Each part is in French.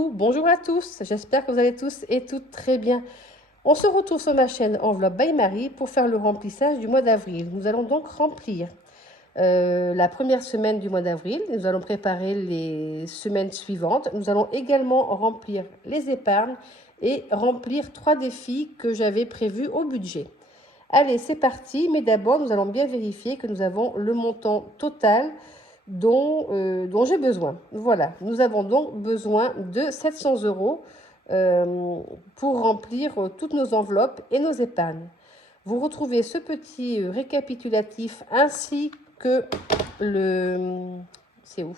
Coucou, bonjour à tous, j'espère que vous allez tous et toutes très bien. On se retrouve sur ma chaîne Enveloppe by Marie pour faire le remplissage du mois d'avril. Nous allons donc remplir la première semaine du mois d'avril. Nous allons préparer les semaines suivantes. Nous allons également remplir les épargnes et remplir 3 défis que j'avais prévus au budget. Allez, c'est parti, mais d'abord, nous allons bien vérifier que nous avons le montant total dont j'ai besoin. Voilà, nous avons donc besoin de 700 € pour remplir toutes nos enveloppes et nos épargnes. Vous retrouvez ce petit récapitulatif ainsi que le... C'est où?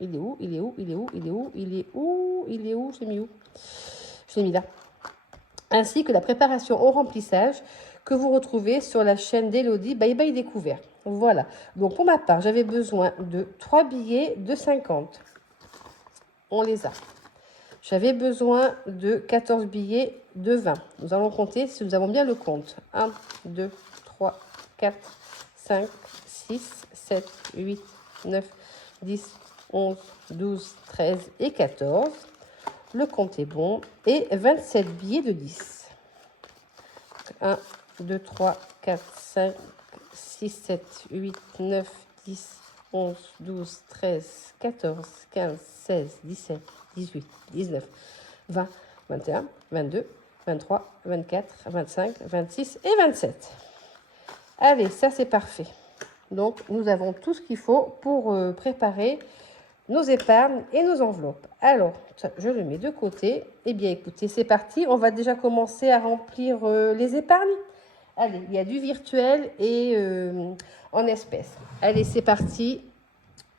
Il est où? Il est où? Il est où? Il est où? Il est où? Il est où? Je l'ai mis où? Je l'ai mis là. Ainsi que la préparation au remplissage que vous retrouvez sur la chaîne d'Elodie Bye Bye Découvert. Voilà. Donc, pour ma part, j'avais besoin de 3 billets de 50. On les a. J'avais besoin de 14 billets de 20. Nous allons compter si nous avons bien le compte. 1, 2, 3, 4, 5, 6, 7, 8, 9, 10, 11, 12, 13 et 14. Le compte est bon. Et 27 billets de 10. 1, 2, 3, 4, 5, 6, 7, 8, 9, 10, 11, 12, 13, 14, 15, 16, 17, 18, 19, 20, 21, 22, 23, 24, 25, 26 et 27. Allez, ça c'est parfait. Donc, nous avons tout ce qu'il faut pour préparer nos épargnes et nos enveloppes. Alors, ça, je le mets de côté. Eh bien, écoutez, c'est parti. On va déjà commencer à remplir les épargnes. Allez, il y a du virtuel et en espèces. Allez, c'est parti.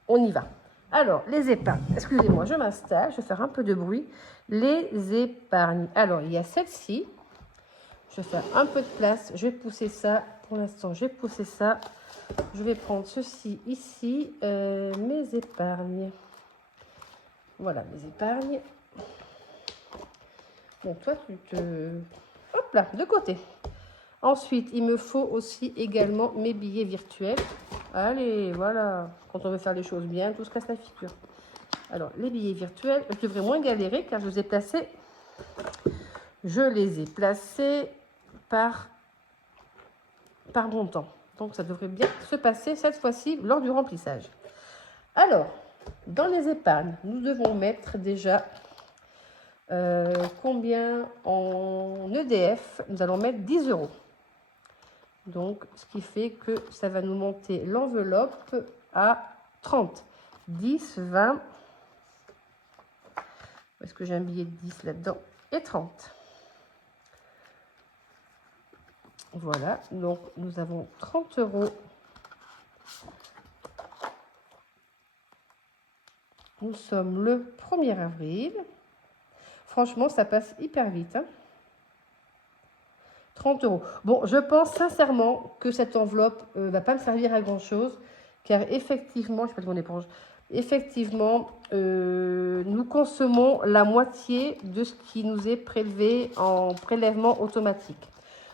On y va. Alors, les épargnes. Excusez-moi, je m'installe. Je vais faire un peu de bruit. Les épargnes. Alors, il y a celle-ci. Je vais faire un peu de place. Je vais pousser ça. Pour l'instant, je vais pousser ça. Je vais prendre ceci ici. Mes épargnes. Voilà, mes épargnes. Donc, toi, tu te... Hop là, de côté. Ensuite, il me faut aussi également mes billets virtuels. Allez, voilà. Quand on veut faire les choses bien, tout se casse la figure. Alors, les billets virtuels, je devrais moins galérer car je les ai placés. Je les ai placés par montant. Donc, ça devrait bien se passer cette fois-ci lors du remplissage. Alors, dans les épargnes, nous devons mettre déjà combien en EDF? Nous allons mettre 10 €. Donc, ce qui fait que ça va nous monter l'enveloppe à 30. 10, 20. Est-ce que j'ai un billet de 10 là-dedans? Et 30. Voilà, donc nous avons 30 €. Nous sommes le 1er avril. Franchement, ça passe hyper vite. Hein. 30 €. Bon, je pense sincèrement que cette enveloppe ne va pas me servir à grand-chose, car effectivement, je ne sais pas de mon éponge, effectivement, nous consommons la moitié de ce qui nous est prélevé en prélèvement automatique.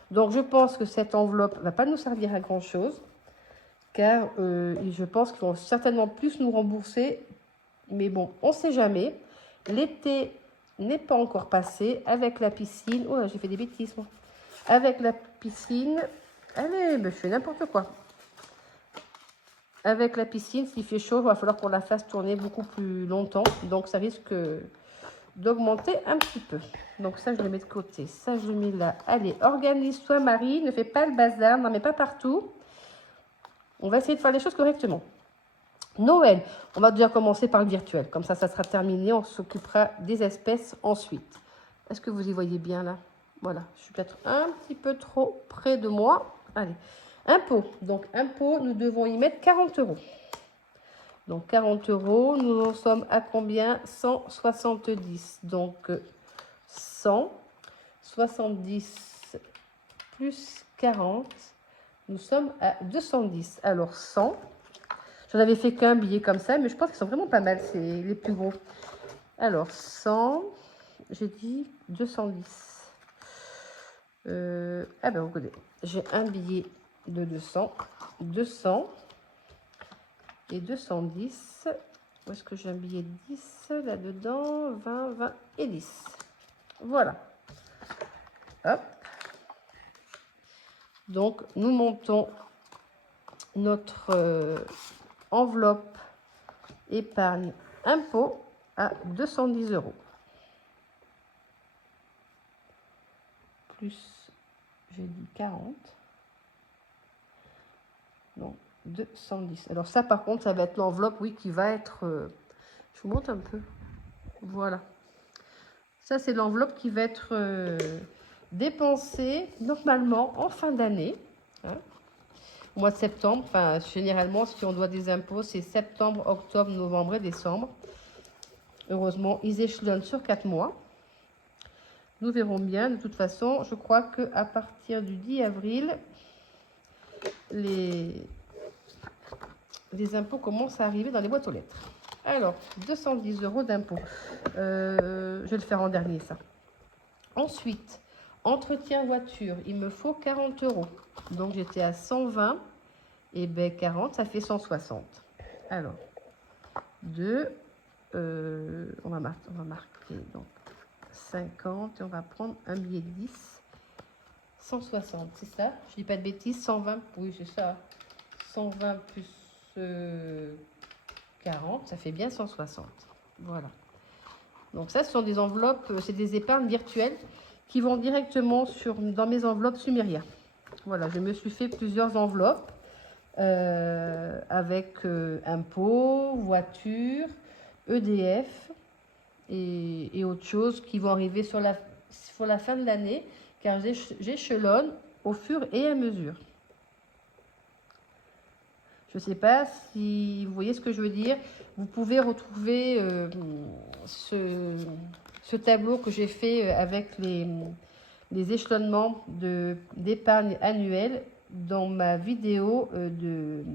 Donc, je pense que cette enveloppe ne va pas nous servir à grand-chose, car je pense qu'ils vont certainement plus nous rembourser. Mais bon, on ne sait jamais. L'été n'est pas encore passé avec la piscine. Oh, j'ai fait des bêtises, moi. Avec la piscine, allez, ben, je fais n'importe quoi. Avec la piscine, s'il fait chaud, il va falloir qu'on la fasse tourner beaucoup plus longtemps. Donc, ça risque d'augmenter un petit peu. Donc, ça, je le mets de côté. Ça, je le mets là. Allez, organise-toi, Marie. Ne fais pas le bazar. N'en mets pas partout. On va essayer de faire les choses correctement. Noël, on va déjà commencer par le virtuel. Comme ça sera terminé. On s'occupera des espèces ensuite. Est-ce que vous y voyez bien là? Voilà, je suis peut-être un petit peu trop près de moi. Allez, impôt. Donc, impôt, nous devons y mettre 40 €. Donc, 40 €, nous en sommes à combien? 170. Donc, 170 plus 40, nous sommes à 210. Alors, 100. J'en avais fait qu'un billet comme ça, mais je pense qu'ils sont vraiment pas mal, c'est les plus gros. Alors, 100, j'ai dit 210. Ah ben, regardez, j'ai un billet de 200, 200 et 210. Où est-ce que j'ai un billet de 10 là-dedans? 20, 20 et 10. Voilà. Hop. Donc, nous montons notre enveloppe épargne impôt à 210 €. Plus, j'ai dit 40. Non, 210. Alors ça, par contre, ça va être l'enveloppe, oui, qui va être... je vous montre un peu. Voilà. Ça, c'est l'enveloppe qui va être dépensée normalement en fin d'année. Hein, au mois de septembre. Enfin, généralement, si on doit des impôts, c'est septembre, octobre, novembre et décembre. Heureusement, ils échelonnent sur 4 mois. Nous verrons bien. De toute façon, je crois qu'à partir du 10 avril, les impôts commencent à arriver dans les boîtes aux lettres. Alors, 210 € d'impôts. Je vais le faire en dernier, ça. Ensuite, entretien voiture, il me faut 40 €. Donc, j'étais à 120. Et bien, 40, ça fait 160. Alors, 2, on va marquer donc 50 et on va prendre un billet de 10. 160, c'est ça? Je dis pas de bêtises, 120, oui, c'est ça. 120 plus 40, ça fait bien 160. Voilà. Donc ça, ce sont des enveloppes, c'est des épargnes virtuelles qui vont directement dans mes enveloppes Sumeria. Voilà, je me suis fait plusieurs enveloppes avec impôts, voitures, EDF et autres choses qui vont arriver sur la fin de l'année, car j'échelonne au fur et à mesure. Je ne sais pas si vous voyez ce que je veux dire. Vous pouvez retrouver ce tableau que j'ai fait avec les échelonnements d'épargne annuelle dans ma vidéo de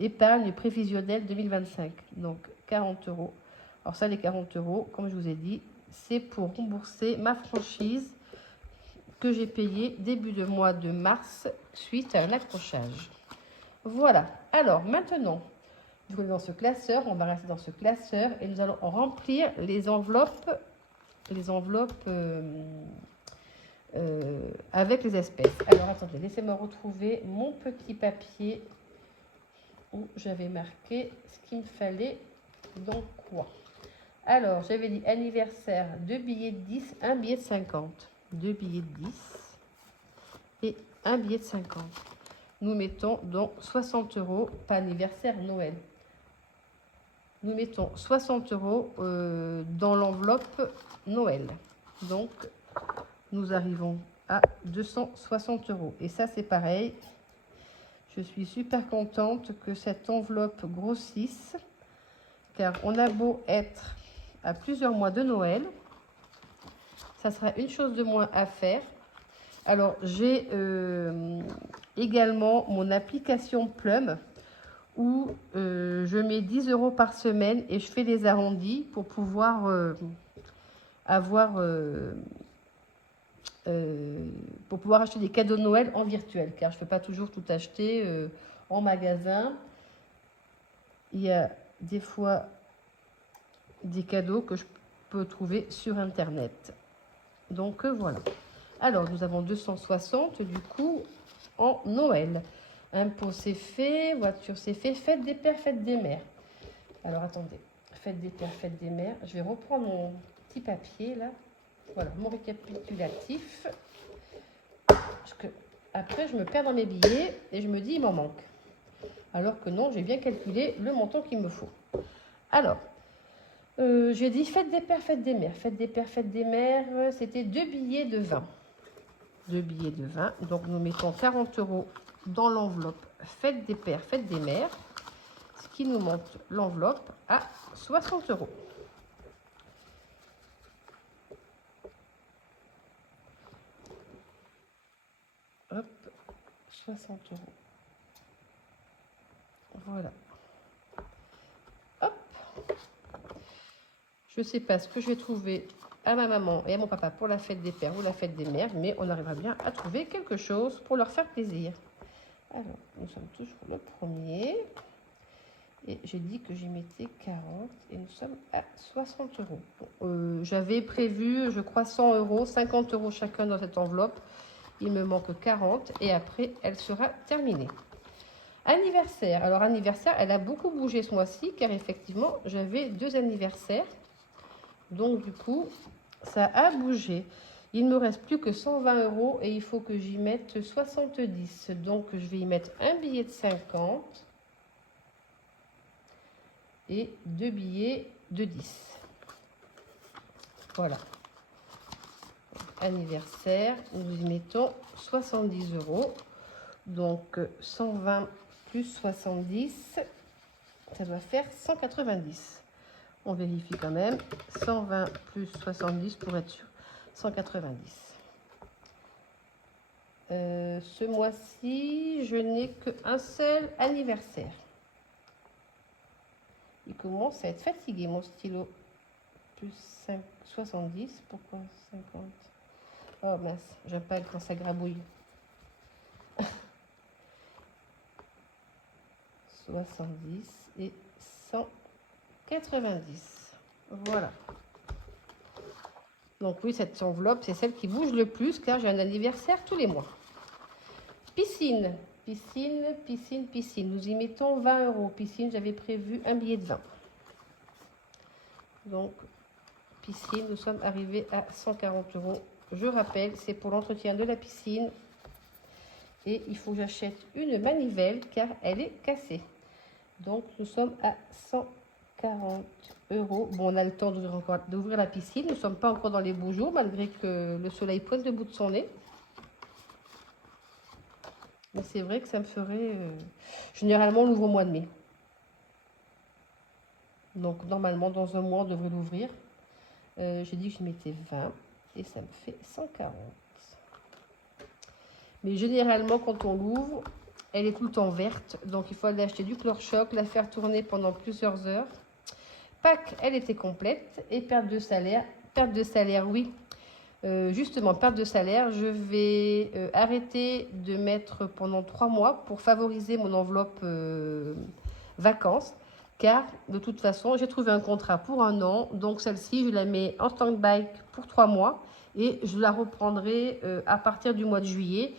épargne prévisionnelle 2025. Donc 40 €. Alors ça, les 40 €, comme je vous ai dit, c'est pour rembourser ma franchise que j'ai payée début de mois de mars suite à un accrochage. Voilà. Alors maintenant, je vais dans ce classeur, on va rester dans ce classeur et nous allons remplir les enveloppes avec les espèces. Alors attendez, laissez-moi retrouver mon petit papier où j'avais marqué ce qu'il me fallait dans quoi. Alors, j'avais dit anniversaire, 2 billets de 10, 1 billet de 50. 2 billets de 10 et 1 billet de 50. Nous mettons donc 60 €, pas anniversaire, Noël. Nous mettons 60 € dans l'enveloppe Noël. Donc, nous arrivons à 260 €. Et ça, c'est pareil. Je suis super contente que cette enveloppe grossisse, car on a beau être à plusieurs mois de Noël, ça sera une chose de moins à faire. Alors, j'ai également mon application Plum, où je mets 10 € par semaine et je fais les arrondis pour pouvoir acheter des cadeaux de Noël en virtuel, car je ne peux pas toujours tout acheter en magasin. Il y a des fois des cadeaux que je peux trouver sur Internet. Donc voilà. Alors, nous avons 260 du coup en Noël. Impôt, c'est fait. Voiture, c'est fait. Fête des pères, fête des mères. Alors, attendez. Fête des pères, fête des mères. Je vais reprendre mon petit papier là. Voilà, mon récapitulatif. Parce que après, je me perds dans mes billets et je me dis, il m'en manque. Alors que non, j'ai bien calculé le montant qu'il me faut. Alors, j'ai dit fête des pères, fête des mères. Fête des pères, fête des mères, c'était 2 billets de 20. 2 billets de 20. Donc, nous mettons 40 € dans l'enveloppe fête des pères, fête des mères. Ce qui nous monte l'enveloppe à 60 €. Hop, 60 €. Voilà. Hop. Je ne sais pas ce que je vais trouver à ma maman et à mon papa pour la fête des pères ou la fête des mères, mais on arrivera bien à trouver quelque chose pour leur faire plaisir. Alors, nous sommes toujours le 1er. Et j'ai dit que j'y mettais 40 et nous sommes à 60 euros. J'avais prévu, je crois, 100 euros, 50 euros chacun dans cette enveloppe. Il me manque 40 et après, elle sera terminée. Anniversaire. Alors, anniversaire, elle a beaucoup bougé ce mois-ci car effectivement, j'avais 2 anniversaires. Donc, du coup, ça a bougé. Il ne me reste plus que 120 euros et il faut que j'y mette 70. Donc, je vais y mettre un billet de 50 et 2 billets de 10. Voilà. Anniversaire, nous y mettons 70 euros. Donc, 120 plus 70, ça doit faire 190. On vérifie quand même. 120 plus 70 pour être sûr. 190. Ce mois-ci, je n'ai qu'un seul anniversaire. Il commence à être fatigué, mon stylo. Plus 5, 70. Pourquoi 50? Oh mince, j'aime pas quand ça grabouille. 70 et 190. Voilà. Donc oui, cette enveloppe, c'est celle qui bouge le plus car j'ai un anniversaire tous les mois. Piscine. Piscine, piscine, piscine. Nous y mettons 20 euros. Piscine, j'avais prévu un billet de 20. Donc, piscine, nous sommes arrivés à 140 euros. Je rappelle, c'est pour l'entretien de la piscine. Et il faut que j'achète une manivelle car elle est cassée. Donc, nous sommes à 140 euros. Bon, on a le temps d'ouvrir la piscine. Nous ne sommes pas encore dans les beaux jours, malgré que le soleil pointe le bout de son nez. Mais c'est vrai que ça me ferait... Généralement, on l'ouvre au mois de mai. Donc, normalement, dans un mois, on devrait l'ouvrir. J'ai dit que je mettais 20 et ça me fait 140. Mais généralement, quand on l'ouvre, elle est tout le temps verte. Donc, il faut aller acheter du chlore-choc, la faire tourner pendant plusieurs heures. Pâques, elle était complète. Et perte de salaire. Perte de salaire, oui. Justement, perte de salaire, je vais arrêter de mettre pendant 3 mois pour favoriser mon enveloppe vacances. Car de toute façon, j'ai trouvé un contrat pour 1 an. Donc celle-ci, je la mets en stand-by pour 3 mois. Et je la reprendrai à partir du mois de juillet.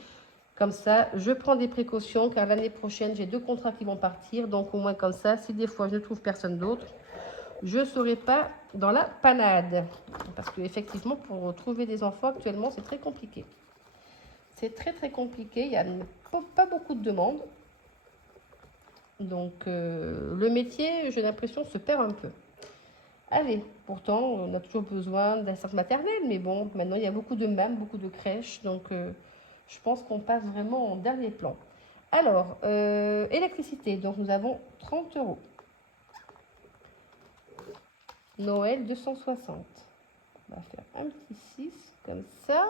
Comme ça, je prends des précautions car l'année prochaine, j'ai 2 contrats qui vont partir. Donc au moins comme ça, si des fois je ne trouve personne d'autre, je ne serai pas dans la panade. Parce qu'effectivement, pour trouver des enfants actuellement, c'est très compliqué. C'est très très compliqué. Il n'y a pas beaucoup de demandes. Donc le métier, j'ai l'impression, se perd un peu. Allez, pourtant, on a toujours besoin d'assistante maternelle. Mais bon, maintenant, il y a beaucoup de MAM, beaucoup de crèches. Donc je pense qu'on passe vraiment en dernier plan. Alors, électricité. Donc nous avons 30 euros. Noël 260. On va faire un petit 6 comme ça.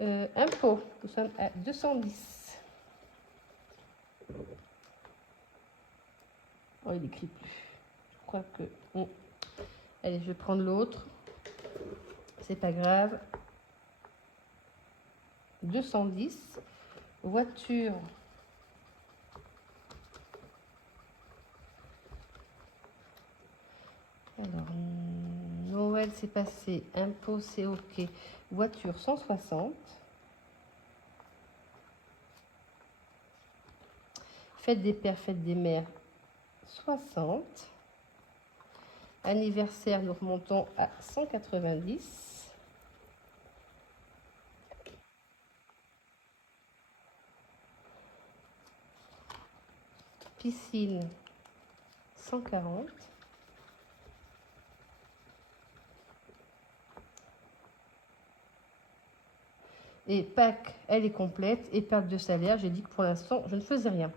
Impôt, nous sommes à 210. Oh, il n'écrit plus. Je crois que... Bon. Allez, je vais prendre l'autre. C'est pas grave. 210. Voiture. Alors, Noël, c'est passé. Impôt, c'est OK. Voiture, 160. Fête des pères, fête des mères, 60. Anniversaire, nous remontons à 190. Piscine, 140. Et Pâques, elle est complète. Et perte de salaire, j'ai dit que pour l'instant, je ne faisais rien.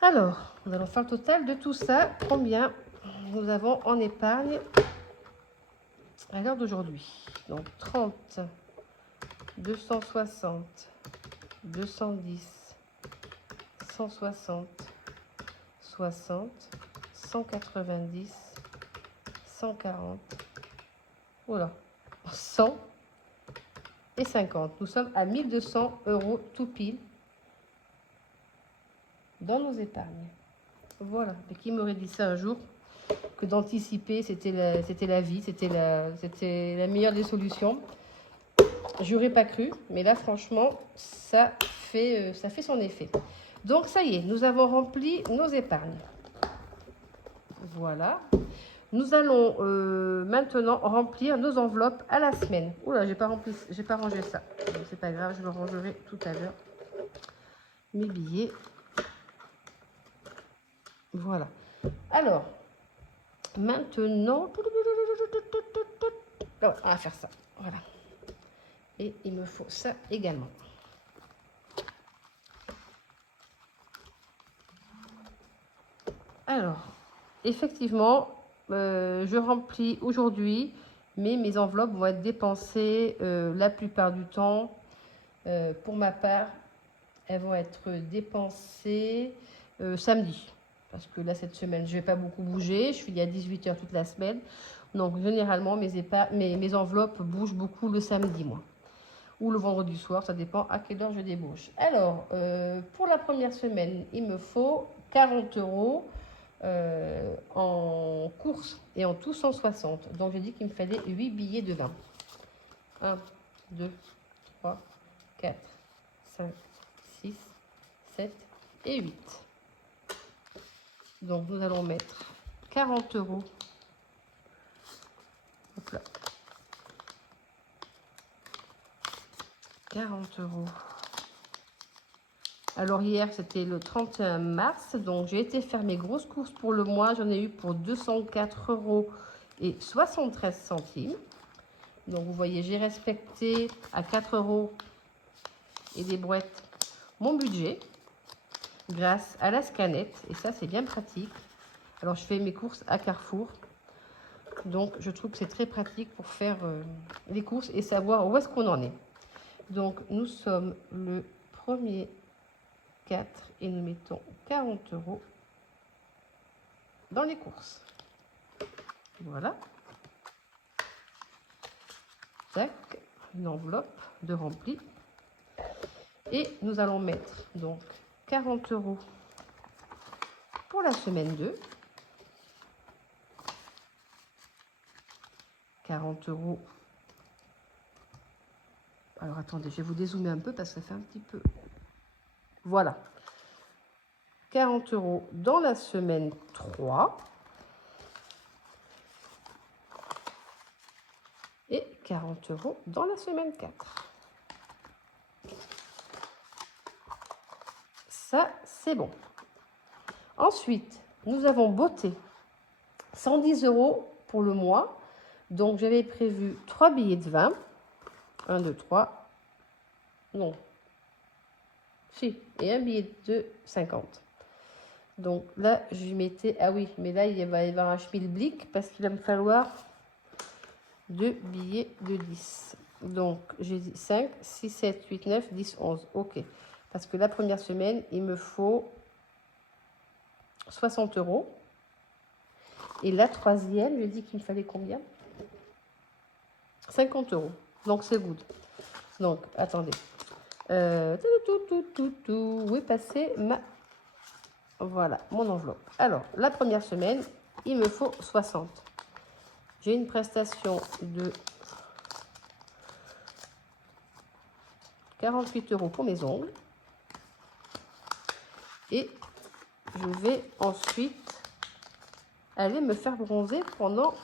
Alors, nous allons faire le total de tout ça. Combien nous avons en épargne à l'heure d'aujourd'hui? Donc, 30, 260, 210, 160, 60, 190, 140, voilà, 100 et 50. Nous sommes à 1200 euros tout pile. dans nos épargnes. Voilà. Et qui m'aurait dit ça un jour, que d'anticiper, c'était la vie, c'était la meilleure des solutions. J'aurais pas cru, mais là, franchement, ça fait son effet. Donc, ça y est, nous avons rempli nos épargnes. Voilà. Nous allons maintenant remplir nos enveloppes à la semaine. Oula, j'ai pas rangé ça. C'est pas grave, je le rangerai tout à l'heure. Mes billets. Voilà. Alors, maintenant, on va faire ça. Voilà. Et il me faut ça également. Alors, effectivement, je remplis aujourd'hui, mais mes enveloppes vont être dépensées la plupart du temps. Pour ma part, elles vont être dépensées samedi. Parce que là, cette semaine, je ne vais pas beaucoup bouger. Je finis à 18 h toute la semaine. Donc, généralement, mes enveloppes bougent beaucoup le samedi, moi. Ou le vendredi soir, ça dépend à quelle heure je débauche. Alors, pour la première semaine, il me faut 40 € en course et en tout 160. Donc, j'ai dit qu'il me fallait 8 billets de 20. 1, 2, 3, 4, 5, 6, 7 et 8. Donc, nous allons mettre 40 €. Hop là. 40 €. Alors hier, c'était le 31 mars, donc j'ai été faire mes grosses courses pour le mois. J'en ai eu pour 204,73 €. Donc vous voyez, j'ai respecté à 4 € et des brouettes mon budget grâce à la scanette. Et ça, c'est bien pratique. Alors je fais mes courses à Carrefour. Donc je trouve que c'est très pratique pour faire les courses et savoir où est-ce qu'on en est. Donc nous sommes le 1er 4 et nous mettons 40 € dans les courses. Voilà. Tac, une enveloppe de rempli. Et nous allons mettre donc 40 € pour la semaine 2. 40 €. Alors attendez, je vais vous dézoomer un peu parce que ça fait un petit peu. Voilà. 40 € dans la semaine 3. Et 40 € dans la semaine 4. Ça, c'est bon. Ensuite, nous avons beauté. 110 € pour le mois. Donc, j'avais prévu 3 billets de 20. 1, 2, 3. Non. Si. Et un billet de 50. Donc là, je lui mettais... Ah oui, mais là, il va y avoir un schmilblick parce qu'il va me falloir 2 billets de 10. Donc, j'ai dit 5, 6, 7, 8, 9, 10, 11. OK. Parce que la première semaine, il me faut 60 €. Et la troisième, je lui ai dit qu'il me fallait combien? 50 €. Donc, c'est good. Donc, attendez. Où est passée ma... Voilà, mon enveloppe. Alors, la première semaine, il me faut 60. J'ai une prestation de 48 € pour mes ongles. Et je vais ensuite aller me faire bronzer pendant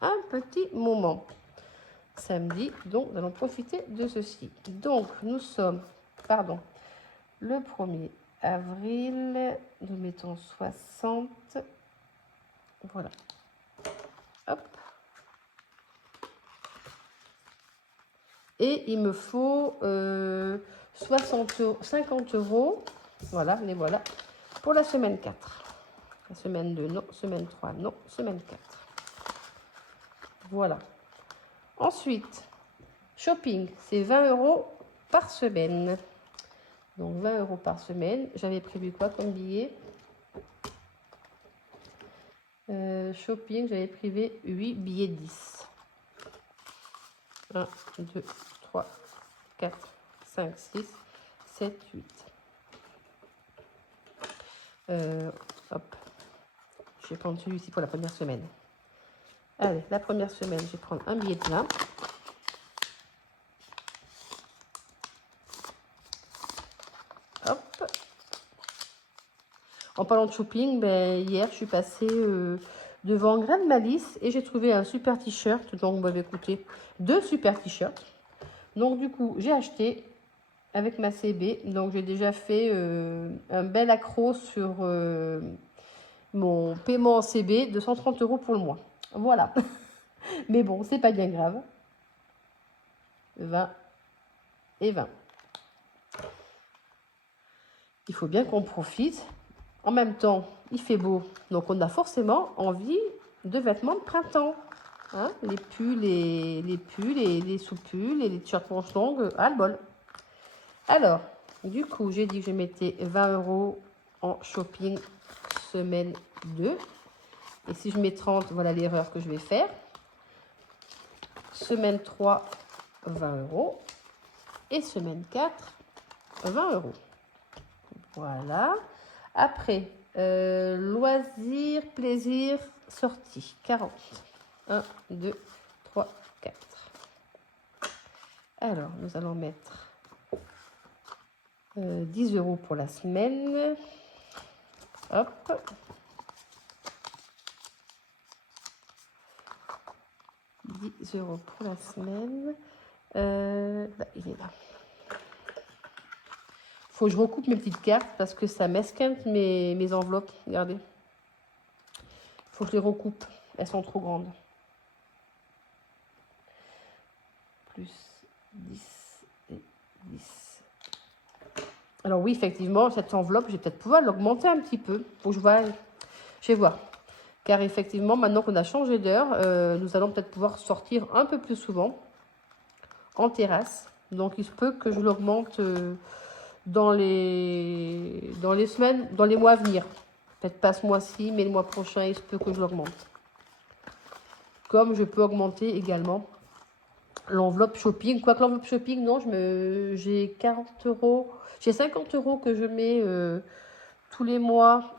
un petit moment. Samedi, donc nous allons profiter de ceci. Donc, nous sommes, le 1er avril, nous mettons 60. Voilà. Hop. Et il me faut 50 €. Voilà, les voilà. Pour la semaine 4. La semaine 2, non. Semaine 3, non. Semaine 4. Voilà. Ensuite, shopping, c'est 20 € par semaine. Donc 20 € par semaine. J'avais prévu quoi comme billet? Shopping, j'avais prévu 8 billets de 10. 1, 2, 3, 4, 5, 6, 7, 8. Hop, je vais prendre celui-ci pour la première semaine. Allez, la première semaine, je vais prendre un billet de 20. Hop. En parlant de shopping, ben, hier, je suis passée devant Grain Malice et j'ai trouvé un super t-shirt. Donc, bah, écoutez, 2 super t-shirts. Donc, du coup, j'ai acheté avec ma CB. Donc, j'ai déjà fait un bel accro sur mon paiement en CB de 130 € pour le mois. Voilà. Mais bon, c'est pas bien grave. 20 et 20. Il faut bien qu'on profite. En même temps, il fait beau. Donc, on a forcément envie de vêtements de printemps. Hein, les pulls, les sous-pulls et les t-shirts manches longues, à le bol. Alors, du coup, j'ai dit que je mettais 20 € en shopping semaine 2. Et si je mets 30, voilà l'erreur que je vais faire. Semaine 3, 20 €. Et semaine 4, 20 €. Voilà. Après, loisirs, plaisir, sortie, 40. 1, 2, 3, 4. Alors, nous allons mettre 10 € pour la semaine. Hop. €10 pour la semaine. Là, il est là. Faut que je recoupe mes petites cartes parce que ça m'esquinte mes enveloppes. Regardez. Faut que je les recoupe. Elles sont trop grandes. Plus 10 et 10. Alors oui, effectivement, cette enveloppe, je vais peut-être pouvoir l'augmenter un petit peu. Faut que je vois. Je vais voir. Car effectivement, maintenant qu'on a changé d'heure, nous allons peut-être pouvoir sortir un peu plus souvent en terrasse. Donc il se peut que je l'augmente dans les semaines, dans les mois à venir. Peut-être pas ce mois-ci, mais le mois prochain, il se peut que je l'augmente. Comme je peux augmenter également l'enveloppe shopping. Quoique l'enveloppe shopping, non, j'ai 40 €. J'ai 50 € que je mets tous les mois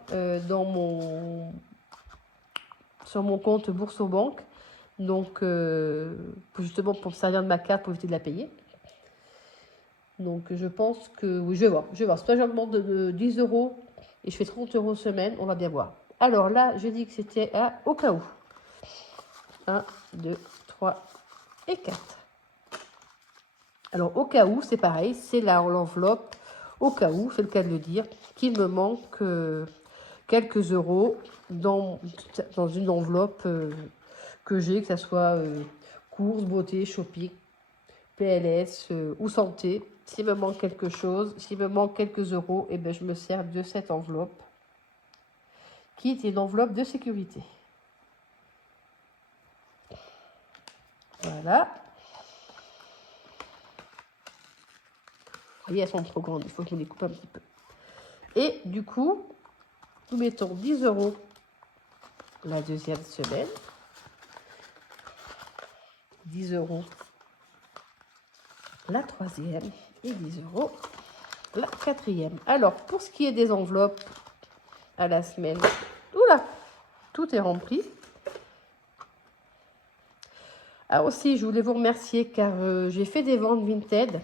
sur mon compte Bourse aux banques. Donc, justement pour me servir de ma carte pour éviter de la payer. Donc, je pense que... Oui, je vais voir. Soit j'augmente de 10 € et je fais 30 € semaine. On va bien voir. Alors là, je dis que c'était au cas où. 1, 2, 3 et 4. Alors, au cas où, c'est pareil. C'est là l'enveloppe. Au cas où, c'est le cas de le dire, qu'il me manque quelques euros dans une enveloppe que j'ai, que ce soit courses, beauté, shopping, PLS ou santé. S'il me manque quelque chose, s'il me manque quelques euros, et ben je me sers de cette enveloppe qui est une enveloppe de sécurité. Voilà. Vous voyez, elles sont trop grandes, il faut que je me les coupe un petit peu. Et du coup, nous mettons 10 € la deuxième semaine. 10 € la troisième et 10 € la quatrième. Alors, pour ce qui est des enveloppes à la semaine, oula, tout est rempli. Ah aussi, je voulais vous remercier car j'ai fait des ventes Vinted.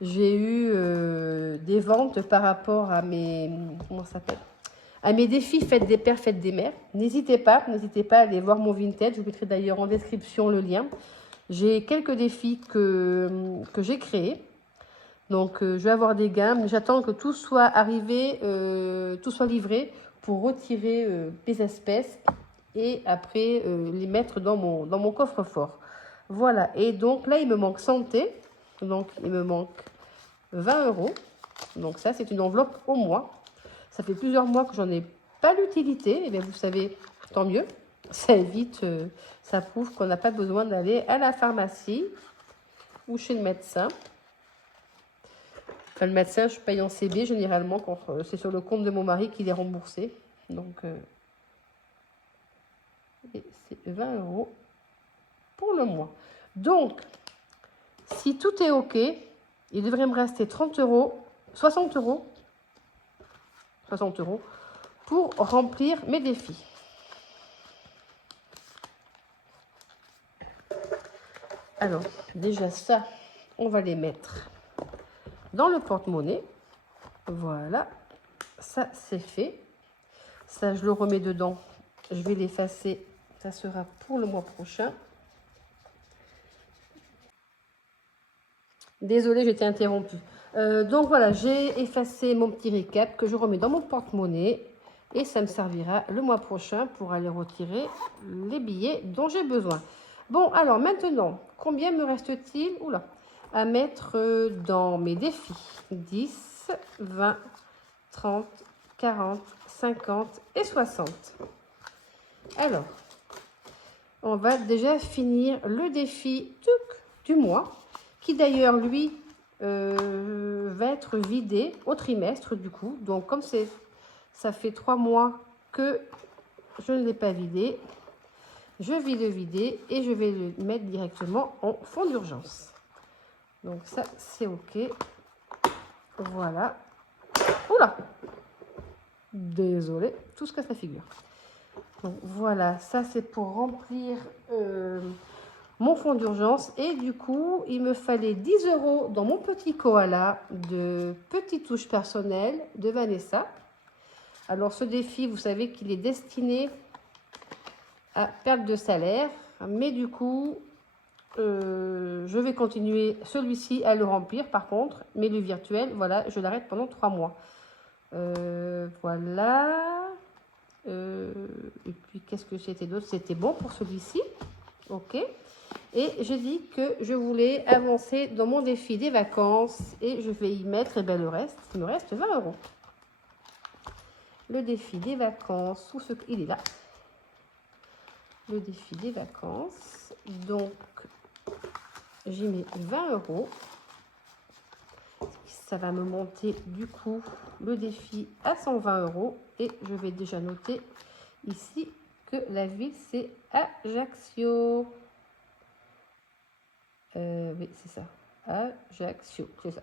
J'ai eu des ventes par rapport à mes... Comment ça s'appelle ? À mes défis Fête des Pères, Fête des Mères. N'hésitez pas à aller voir mon Vinted. Je vous mettrai d'ailleurs en description le lien. J'ai quelques défis que j'ai créés. Donc, je vais avoir des gains, mais j'attends que tout soit arrivé, tout soit livré pour retirer mes espèces et après les mettre dans mon coffre-fort. Voilà. Et donc, là, il me manque santé. Donc, il me manque 20 €. Donc, ça, c'est une enveloppe au mois. Ça fait plusieurs mois que j'en ai pas l'utilité. Et bien, vous savez, tant mieux. Ça évite, ça prouve qu'on n'a pas besoin d'aller à la pharmacie ou chez le médecin. Enfin, le médecin, je paye en CB généralement quand c'est sur le compte de mon mari qu'il est remboursé. Donc, c'est 20 € pour le mois. Donc, si tout est OK, il devrait me rester 30 €, 60 €, 60 € pour remplir mes défis. Alors, déjà ça, on va les mettre dans le porte-monnaie. Voilà, ça c'est fait. Ça, je le remets dedans. Je vais l'effacer. Ça sera pour le mois prochain. Désolée, j'ai été interrompue. Donc voilà, j'ai effacé mon petit récap que je remets dans mon porte-monnaie. Et ça me servira le mois prochain pour aller retirer les billets dont j'ai besoin. Bon, alors maintenant, combien me reste-t-il à mettre dans mes défis? 10, 20, 30, 40, 50 et 60. Alors, on va déjà finir le défi du mois, qui d'ailleurs, lui, va être vidé au trimestre, du coup. Donc, comme ça fait 3 mois que je ne l'ai pas vidé, je vais le vider et je vais le mettre directement en fond d'urgence. Donc ça, c'est OK. Voilà. Oula! Désolée, tout se casse la figure. Donc voilà, ça c'est pour remplir mon fond d'urgence. Et du coup, il me fallait 10 € dans mon petit koala de Petites Touches Personnelles de Vanessa. Alors ce défi, vous savez qu'il est destiné à perte de salaire. Mais du coup, je vais continuer celui-ci à le remplir par contre. Mais le virtuel, voilà, je l'arrête pendant 3 mois. Voilà. Et puis, qu'est-ce que c'était d'autre? C'était bon pour celui-ci. OK. Et j'ai dit que je voulais avancer dans mon défi des vacances. Et je vais y mettre le reste. Il me reste 20 €. Le défi des vacances. Où il est là. Le défi des vacances. Donc, j'y mets 20 €. Ça va me monter du coup le défi à 120 €. Et je vais déjà noter ici que la ville c'est Ajaccio. Oui, c'est ça. Ajaccio, c'est ça.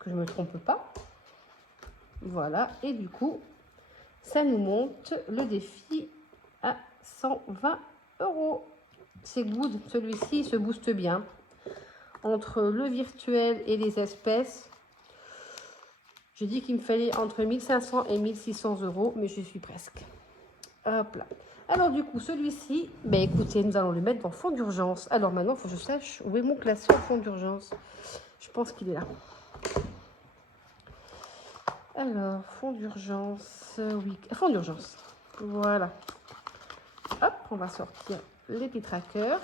Que je ne me trompe pas. Voilà. Et du coup, ça nous monte le défi à 120 €. C'est good. Celui-ci se booste bien. Entre le virtuel et les espèces, j'ai dit qu'il me fallait entre 1500 et 1600 €, mais je suis presque. Hop là. Alors du coup, celui-ci, ben écoutez, nous allons le mettre dans fond d'urgence. Alors maintenant, il faut que je sache où est mon classeur fond d'urgence. Je pense qu'il est là. Alors, fond d'urgence, oui, fond d'urgence. Voilà. Hop, on va sortir les petits trackers.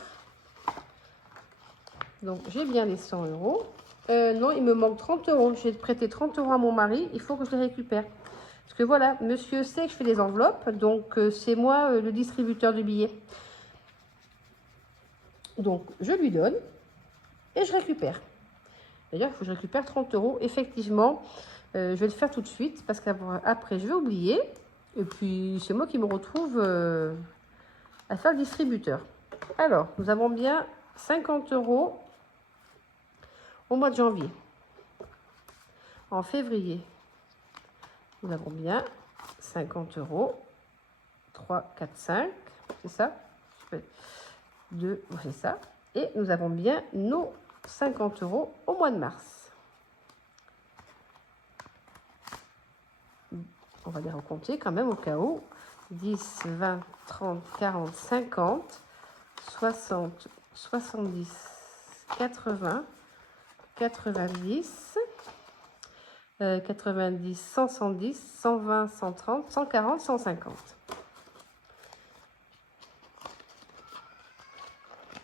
Donc, j'ai bien les 100 €. Non, il me manque 30 €. J'ai prêté 30 € à mon mari. Il faut que je les récupère. Parce que voilà, monsieur sait que je fais des enveloppes. Donc, c'est moi le distributeur de billets. Donc, je lui donne et je récupère. D'ailleurs, il faut que je récupère 30 €. Effectivement, je vais le faire tout de suite parce qu'après, je vais oublier. Et puis, c'est moi qui me retrouve à faire le distributeur. Alors, nous avons bien 50 € au mois de janvier. En février, nous avons bien 50 €. 3, 4, 5, c'est ça? 2, c'est ça. Et nous avons bien nos 50 € au mois de mars. On va les recompter quand même au cas où. 10, 20, 30, 40, 50, 60, 70, 80, 90, 90, 110, 120, 130, 140, 150.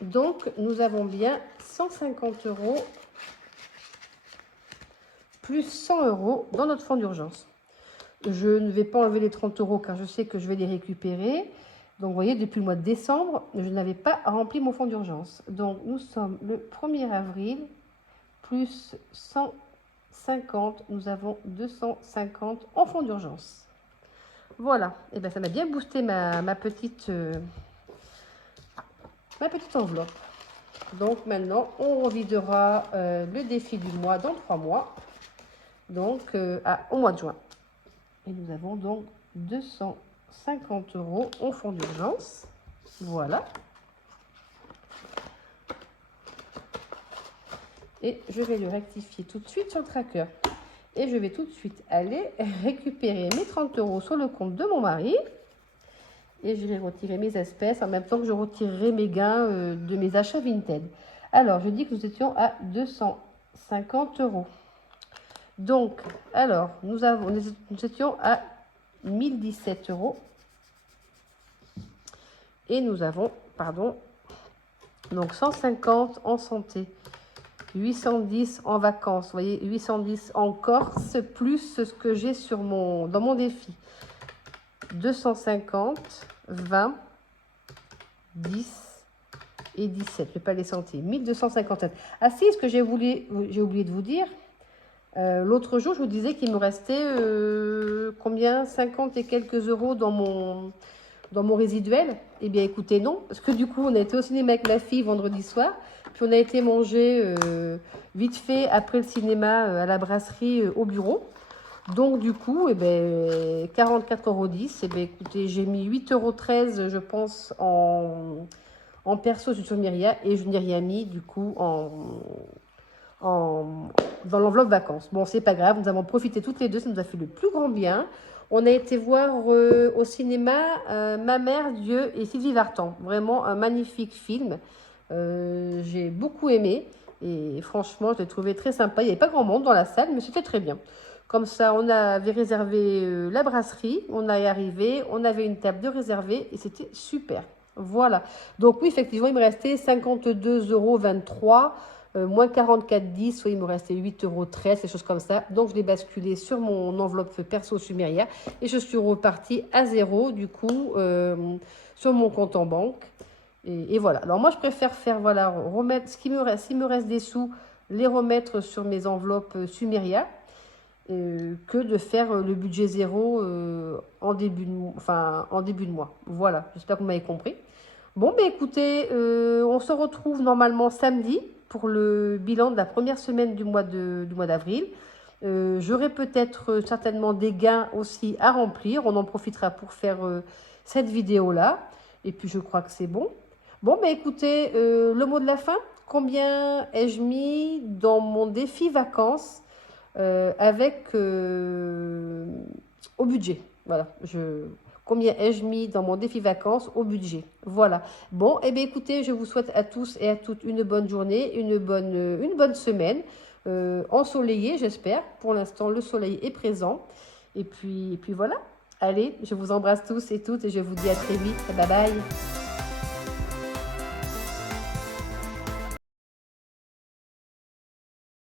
Donc, nous avons bien 150 € plus 100 € dans notre fonds d'urgence. Je ne vais pas enlever les 30 € car je sais que je vais les récupérer. Donc, vous voyez, depuis le mois de décembre, je n'avais pas rempli mon fonds d'urgence. Donc, nous sommes le 1er avril, plus 150, nous avons 250 en fonds d'urgence. Voilà, et bien ça m'a bien boosté ma petite enveloppe. Donc, maintenant, on revidera le défi du mois dans 3 mois, donc au mois de juin. Et nous avons donc 250 € en fonds d'urgence. Voilà. Et je vais le rectifier tout de suite sur le tracker. Et je vais tout de suite aller récupérer mes 30 € sur le compte de mon mari. Et je vais retirer mes espèces en même temps que je retirerai mes gains de mes achats Vinted. Alors, je dis que nous étions à 250 €. Donc, alors, nous étions à 1017 €. Et nous avons, pardon, donc 150 en santé, 810 en vacances. Vous voyez, 810 en Corse, plus ce que j'ai dans mon défi. 250, 20, 10 et 17. Je ne vais pas les santé. 1257. Ah si, ce que j'ai oublié de vous dire, l'autre jour, je vous disais qu'il me restait combien 50 et quelques euros dans mon résiduel. Eh bien, écoutez, non. Parce que du coup, on a été au cinéma avec ma fille vendredi soir. Puis on a été manger vite fait après le cinéma à la brasserie au bureau. Donc, du coup, eh ben, 44,10 €. Eh bien, écoutez, j'ai mis 8,13 €, je pense, en perso sur Myria. Et je n'ai rien mis, du coup, dans l'enveloppe vacances. Bon, c'est pas grave, nous avons profité toutes les deux, ça nous a fait le plus grand bien. On a été voir au cinéma Ma mère, Dieu et Sylvie Vartan. Vraiment un magnifique film. J'ai beaucoup aimé et franchement, je l'ai trouvé très sympa. Il n'y avait pas grand monde dans la salle, mais c'était très bien. Comme ça, on avait réservé la brasserie, on est arrivé, on avait une table de réservée et c'était super. Voilà. Donc oui, effectivement, il me restait 52,23 €, moins 44,10 €, soit il me restait 8,13 €, des choses comme ça. Donc je l'ai basculé sur mon enveloppe perso Sumeria et je suis repartie à zéro du coup sur mon compte en banque. Et voilà. Alors moi, je préfère faire, voilà, remettre s'il me reste des sous, les remettre sur mes enveloppes Sumeria. Que de faire le budget zéro en début de mois. Voilà, j'espère que vous m'avez compris. Bon, ben écoutez, on se retrouve normalement samedi pour le bilan de la première semaine du mois d'avril. J'aurai peut-être certainement des gains aussi à remplir. On en profitera pour faire cette vidéo-là. Et puis, je crois que c'est bon. Bon, ben écoutez, le mot de la fin. Combien ai-je mis dans mon défi vacances au budget? Voilà, combien ai-je mis dans mon défi vacances au budget? Voilà. Bon, et bien écoutez, je vous souhaite à tous et à toutes une bonne journée, une bonne semaine, ensoleillée, j'espère. Pour l'instant, le soleil est présent. Et puis voilà. Allez, je vous embrasse tous et toutes et je vous dis à très vite. Bye bye.